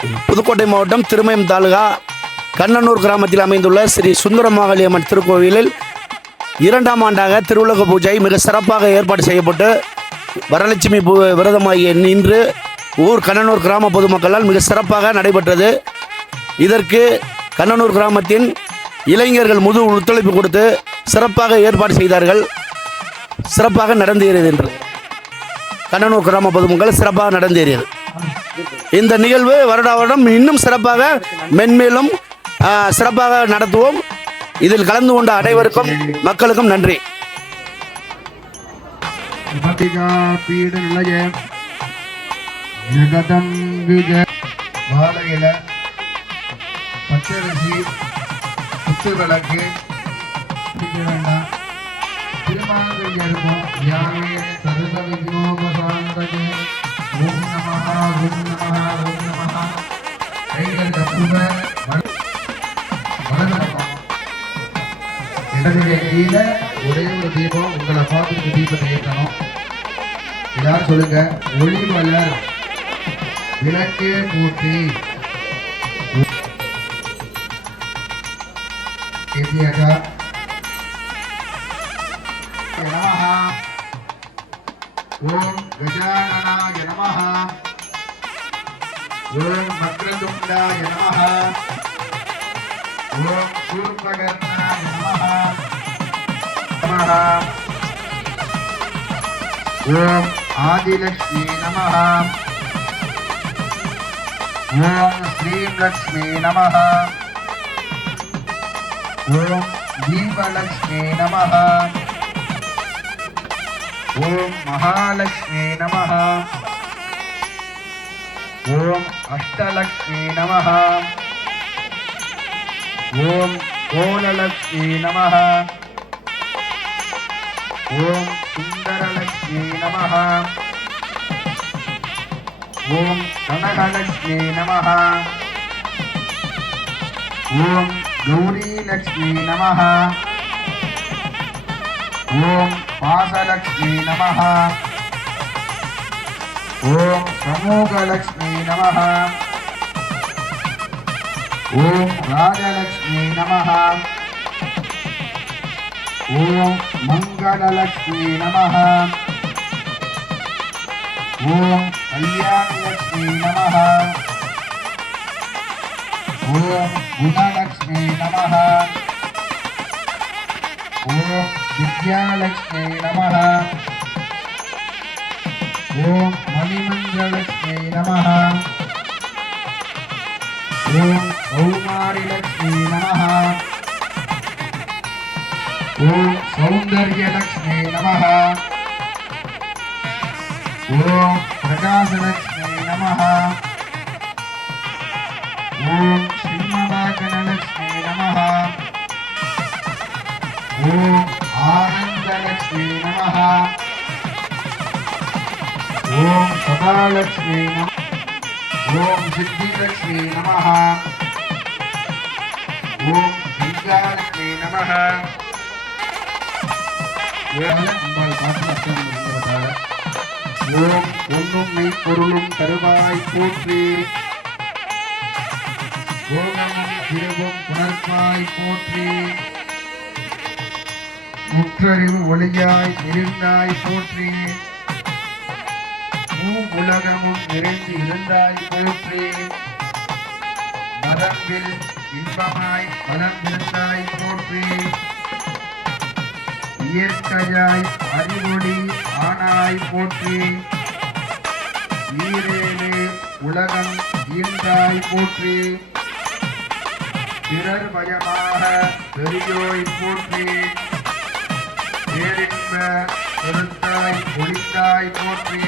புதுக்கோட்டை மாவட்டம் திருமயம் தாலுகா கண்ணனூர் கிராமத்தில் அமைந்துள்ள ஸ்ரீ சுந்தரமாகாளியம்மன் திருக்கோவிலில் 2ஆம் ஆண்டாக திருவுலக பூஜை மிக சிறப்பாக ஏற்பாடு செய்யப்பட்டு வரலட்சுமி விரதமாகிய இன்று ஊர் கண்ணனூர் கிராம பொதுமக்களால் மிக சிறப்பாக நடைபெற்றது. இதற்கு கண்ணனூர் கிராமத்தின் இளைஞர்கள் முழு ஒத்துழைப்பு கொடுத்து சிறப்பாக ஏற்பாடு செய்தார்கள். சிறப்பாக நடந்தேறியது என்று கண்ணனூர் கிராம பொதுமக்கள் சிறப்பாக நடந்தேறியது. இந்த நிகழ்வு வருடம் இன்னும் சிறப்பாக மென்மேலும் சிறப்பாக நடத்துவோம். இதில் கலந்து கொண்ட அனைவருக்கும் மக்களுக்கும் நன்றி. பச்சரிசி குத்து விளக்கு திருமாங்கல் இருக்கும் யாவே சரத விக்னோபசாந்தகே ஓம் நமஹ ஓம் நமஹ ஓம் நமஹ கைகள் தப்புவ வலதுபக்கம் இடதுகை கீழே ஒரே ஒரு தீபம் உங்களை பார்த்து தீபத்தை ஏற்றணும். எல்லாரும் சொல்லுங்க, ஒளி வளர் விளக்கே மூர்த்தி ஏற்றியாக்கா. நமஹ ஓம் கஜானனாய நமஹ ஓம் வக்ரதுண்டாய நமஹ ஓம் சூர்பகர்ணாய நமஹ நமஹ ஓம் ஆதிலக்ஷ்மி நமஹ ஓம் ஸ்ரீம் லக்ஷ்மி நமஹ ஓம் தீபலக்ஷ்மி நமஹ ஓம் மகாலக்ஷ்மி நமஹ ஓம் அஷ்டலக்ஷ்மி நமஹ ஓம் கோலலக்ஷ்மி நமஹ ஓம் சுந்தரலக்ஷ்மி நமஹ ஓம் கனகலக்ஷ்மி நமஹ ஓம் கௌரி லக்ஷ்மி நமஹ ஓம் பாசலக்ஷ்மி நமஹ ஓம் சமூகலக்ஷ்மி நமஹ ஓம் ராஜலக்ஷ்மி நமஹ ஓம் மங்களலக்ஷ்மி நமஹ ஓம் கல்யாணலக்ஷ்மி நமஹ ஓம் குணலக்ஷ்மி நமஹ ஓம் வித்யாலக்ஷ்மி நமஹ ஓம் மணிமஞ்சலக்ஷ்மி நமஹ ஓம் கௌமாரிலக்ஷ்மி நமஹ ஓம் சௌந்தர்யலக்ஷ்மி நமஹ ஓம் பிரகாசலக்ஷ்மி நமஹ ஓம் சிம்மவாகனலக்ஷ்மி நமஹ ஓம் ஆனந்தலக்ஷ்மி நமஹ ஓம் சதாலக்ஷ்மி நமஹ ஓம் சித்திலக்ஷ்மி நமஹ ஓம் துர்காலக்ஷ்மி நமஹ. ஓம் பொன்னும் மெய்ப்பொருளும் தருவாய் போற்றி ஓகமும் திருவும் புணர்ப்பாய் போற்றி முற்றறிவு ஒளியாய் இருந்தாய் போற்றி உலகமும் நிறைந்து இருந்தாய் போற்றி மதம்பில் இன்பமாய் பலம் இருந்தாய் போற்றி இயற்கையாய் அறிவொளி ஆனாய் போற்றி ஈரேழு உலகம் ஈந்தாய் போற்றி பிறர் பயமாக பெரியோய் போற்றி பேரின்ப பெருத்தாய் ஒளித்தாய் போற்றி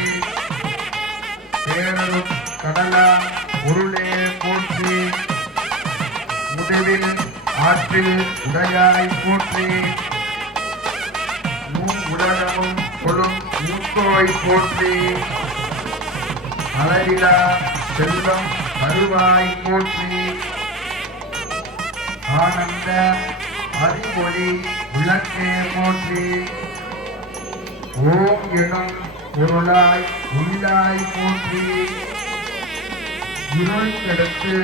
பேரரும் கடலாம் பொருளே போற்றி முதலில் ஆற்றில் உடையாய் போற்றி உலகமும் கொடும் மூத்தோய் போற்றி அளவிலா செல்வம் வருவாய் போற்றி ஆனந்த அறிவொளி விளக்கே போற்றி ஓம் எனும் பொருளாய் உள்ளாய் போற்றி இருள் கெடுத்து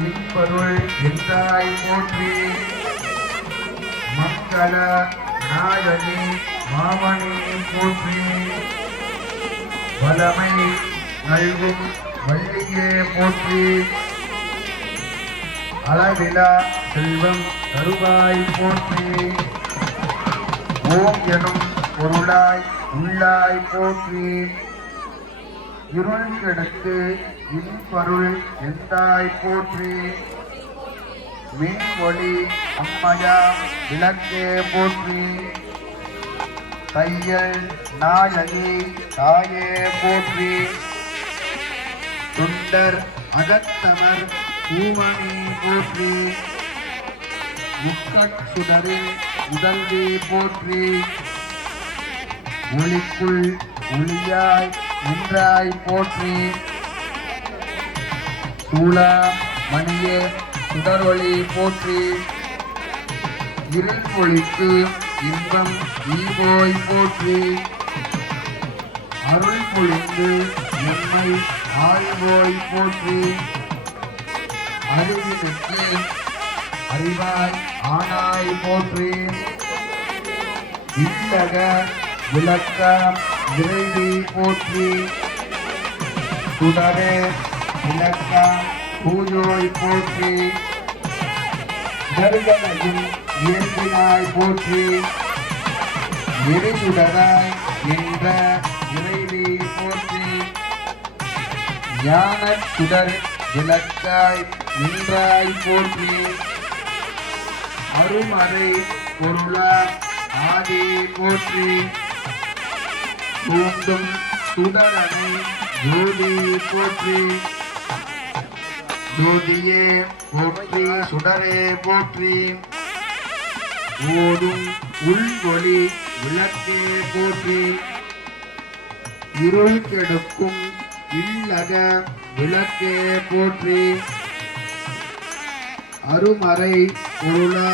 இன்பருள் எந்தாய் போற்றி மங்கள நாயகி மாமணி போற்றி வலமை நல்கும் வள்ளியே போற்றி அளவிலா செல்வம் தருவாய் போற்றி ஓம் எனும் பொருளாய் உள்ளாய் போற்றி இருள் கெடுத்து இன்பருள் எந்தாய் போற்றி மின் ஒளி அம்மையா விளக்கே போற்றி தையல் நாயகி தாயே போற்றி தொண்டர் அகத்தமர் பூமணி போற்றி முக்கட்சுடரின் உடல்வே போற்றி ஒளிக்குள் ஒளியாய் நின்றாய் போற்றி சூளா மணியே சுடரொளி போற்றி இருள் பொழித்து இன்பம் ஈவோய் போற்றி அருள் பொழிந்து எம்மை ஆழ்வோய் போற்றி அறிவினுக்கு அறிவாய் ஆனாய் போற்றி இல்லக விளக்க விரைவி போற்றி சுடரே விளக்க பூஜோய் போற்றி தருகனையும் இயற்பினாய் போற்றி எரிசுடராய் என்ற இறைவி போற்றி ஞான சுடர் விளக்காய் நின்றாய் போற்றி அருமறை பொருளா ஆதி போற்றி தூண்டும் சுடரனை ஜோதி போற்றி ஜோதியே போற்றி சுடரே போற்றி ஓடும் உள்வொளி விளக்கே போற்றி இருள் கெடுக்கும் இல்லக விளக்கே போற்றி அருமறை பொருளா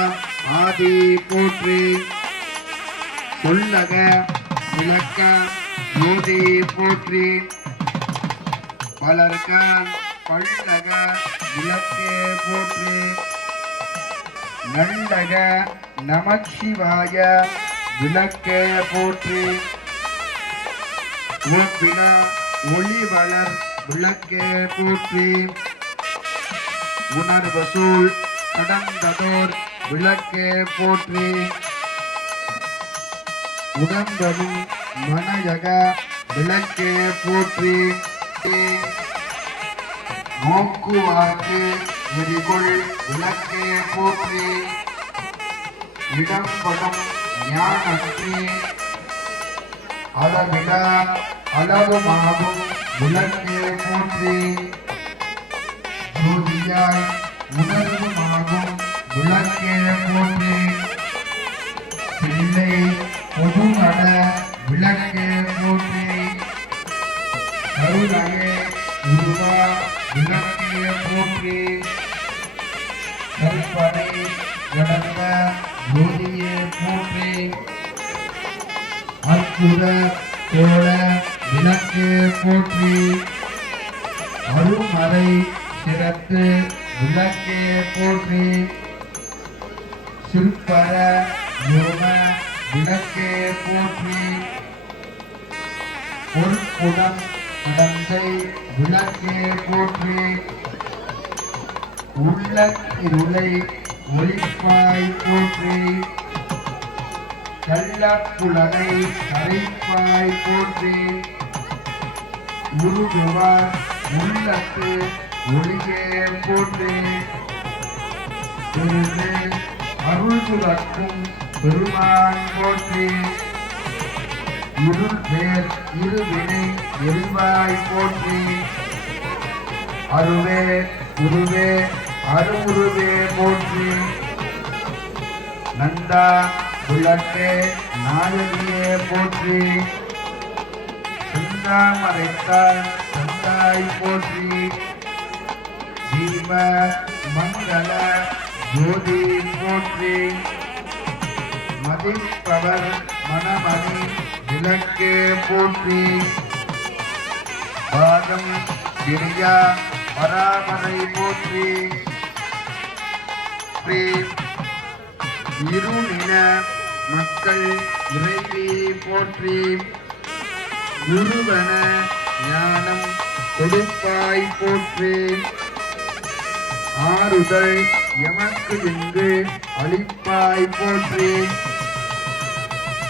ஆதி போற்றி சொல்லக விளக்க ஜோதி போற்றி பலர்கான் பல்லக விளக்கே போற்றி நல்லக நமச்சிவாய விளக்கே போற்றி ஓப்பின ஒளி வளர் விளக்கே போற்றி உணர்வசூல் கடந்ததோர் விளக்கே போற்றி உடம்பரும் மனயக விளக்கே போற்றி நோக்குவாக்கு எரிகொள் விளக்கே போற்றி இடம்படும் ஞானற்றி அளவிட அளவுமாகும் விளக்கே போற்றி ஜோதியாய் உணர்வுமாகும் விளக்கே போற்றி பிள்ளை பொதுநட விளக்கே போற்றி கருணையே உருவா விளக்கே போற்றி கருப்பனை கடந்த ஜோதியே போற்றி அற்புத கோல விளக்கே போற்றி அருமறை சிறத்து விளக்கே போற்றி சிற்பர யோக விளக்கே போற்றி பொற்குடம் கடந்தை விளக்கே போற்றி உள்ள இருளை ஒளிப்பாய் போற்றி கள்ளப்புலனை கரைப்பாய் போற்றி உருகுவார் உள்ளத்து ஒளியே போற்றி அருள் துறக்கும் பெருமான் போற்றி இருள் பேர் இருவினை எரிவாய் போற்றி அருவே உருவே அருவுருவே போற்றி நந்தா விளக்கே நாயகியே போற்றி செந்தாமரைத்தாய் சந்தாய் போற்றி தீப மங்கள ஜோதி போற்றி மதிப்பவர் மணமணி விளக்கே போற்றி பாதம் கிரியா பராமரை போற்றி இருநில மக்கள் இறைவி போற்றி குருவன ஞானம் கொடுப்பாய் போற்றி ஆறுதல் எமக்கு இங்கு அளிப்பாய் போற்றி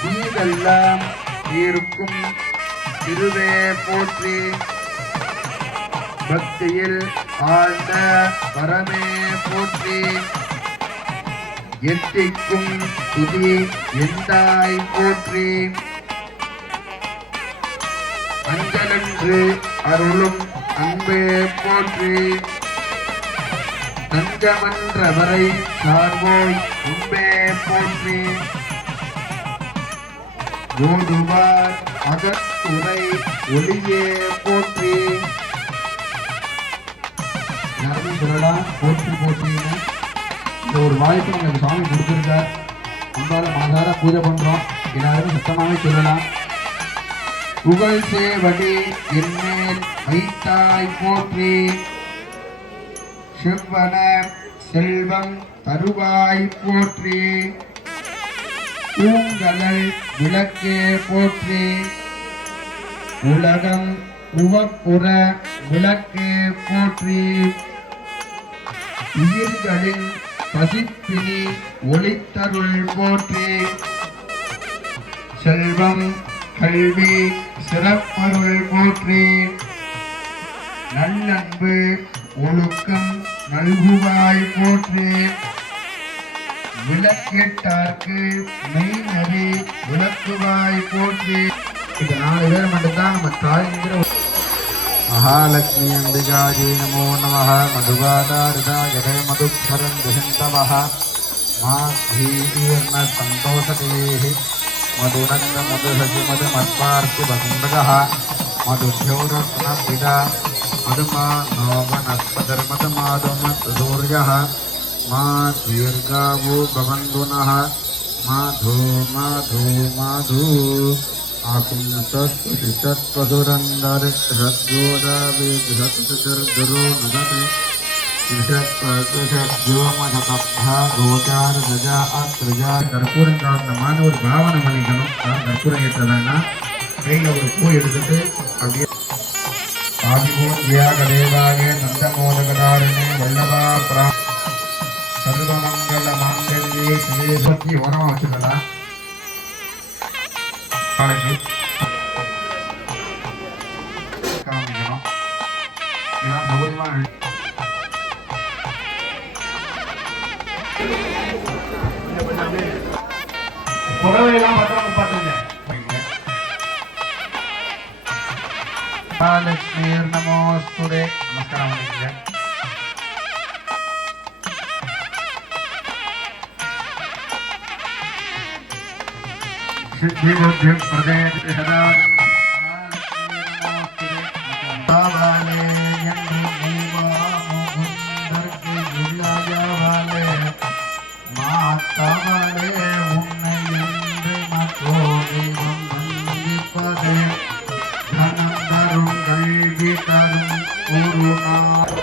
தீதெல்லாம் தீர்க்கும் திருவே போற்றி பக்தியில் ஆழ்ந்த பரமே போற்றி எட்டிக்கும் துதி எந்தாய் போற்றி அஞ்சலன்று அருளும் அன்பே போற்றி தஞ்சமன்றவரை சார்வோய் உன்பே போற்றி ஓடுவார் அகத்துறை ஒளியே போற்றி யாரும் சொல்லலாம் போற்றி போற்றின்னு இந்த ஒரு வாய்ப்பு நமக்கு சாமி கொடுத்துருக்கார். அம்பால மனதார பூஜை பண்றோம். எல்லாருமே சத்தமாவே சொல்லலாம். புகழ் சேவடி என்மேல் வைத்தாய் போற்றி செவ்வன செல்வம் தருவாய் போற்றி பூங்கலல் விளக்கே போற்றி உலகம் உவப்புற விளக்கே போற்றி உயிர்களின் பசிப்பினி ஒளித்தருள் போற்றி செல்வம் கல்வி சிறப்பருள் போற்றி நல்லன்பு ஒழுக்கம் நல்குவாய் போற்றி விளக்கேட்டார்க்கு மெய்நெறி விளக்குவாய் போற்றி. இது 4 பேர் மட்டும்தான் நம்ம தாய்ங்கிற महालक्ष्मी अंबिकाजी नमो नमः मधुगादारिदाय मधुक्षरं दुहिन्तवः माधीर्न सन्तोषतेः मधुनन्द मधुसजि मधुमत्पार्ति वसुन्दगः मधुभ्योरत्नपिता मधुमा नोवनस्पतिर्मधुमाधुमत्सूर्यः मा दीर्घावो भवन्तुनः माधु माधु माधु आकुं तत्पशुरन्दर सद्गोदाविदुरो नुदते விசப்பதுஷத்யோமதபப்தா கோச்சார தஜா அத்ரஜா. கற்பூரம் காரணமான ஒரு பாவனை பண்ணிக்கணும். கற்பூரம் ஏற்றலைன்னா கையில் ஒரு பூ எடுத்துட்டு அப்படியே ஆதிபோன் தியாக தேவாய நந்தமோதகதாரிணே வல்லபா பிரா சர்வமங்கல மாங்கல்யே சிவே பற்றி உரமா வச்சுக்கலாம். காமிக்கணும். ஏன்னா சௌகரியமா புடவையெல்லாம் பத்திரம் பார்த்துங்க. மகாலட்சுமி நமோஸ்துதே. நமஸ்காரம் பண்ணிக்கங்க. சித்தி புத்தி பிரதேச சதா பாவாலே என்று மூவாமுகுந்தர்க்கு இல்லாதவாலே மாத்தவளே உன்னை என்று மற்றோரை வந்திப்பதே தனம் தரும் கல்வி தரும் ஒரு நாள்.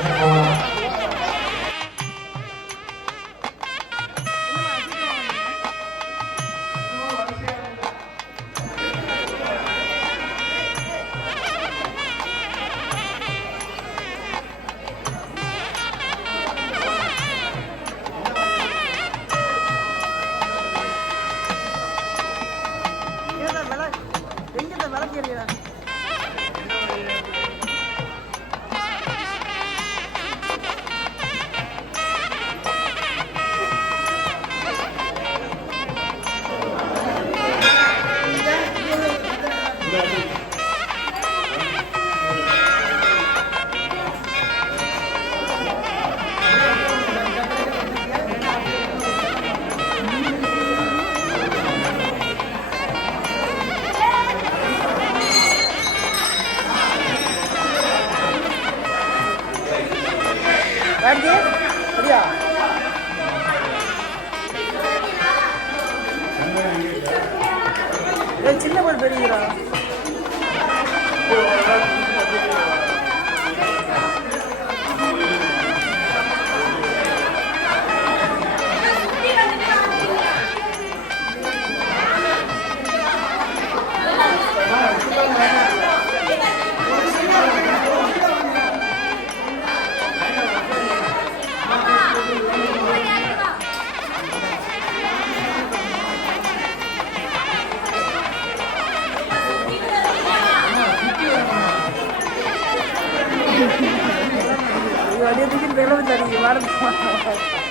வடிவத்துக்கு நிலவு தண்ணி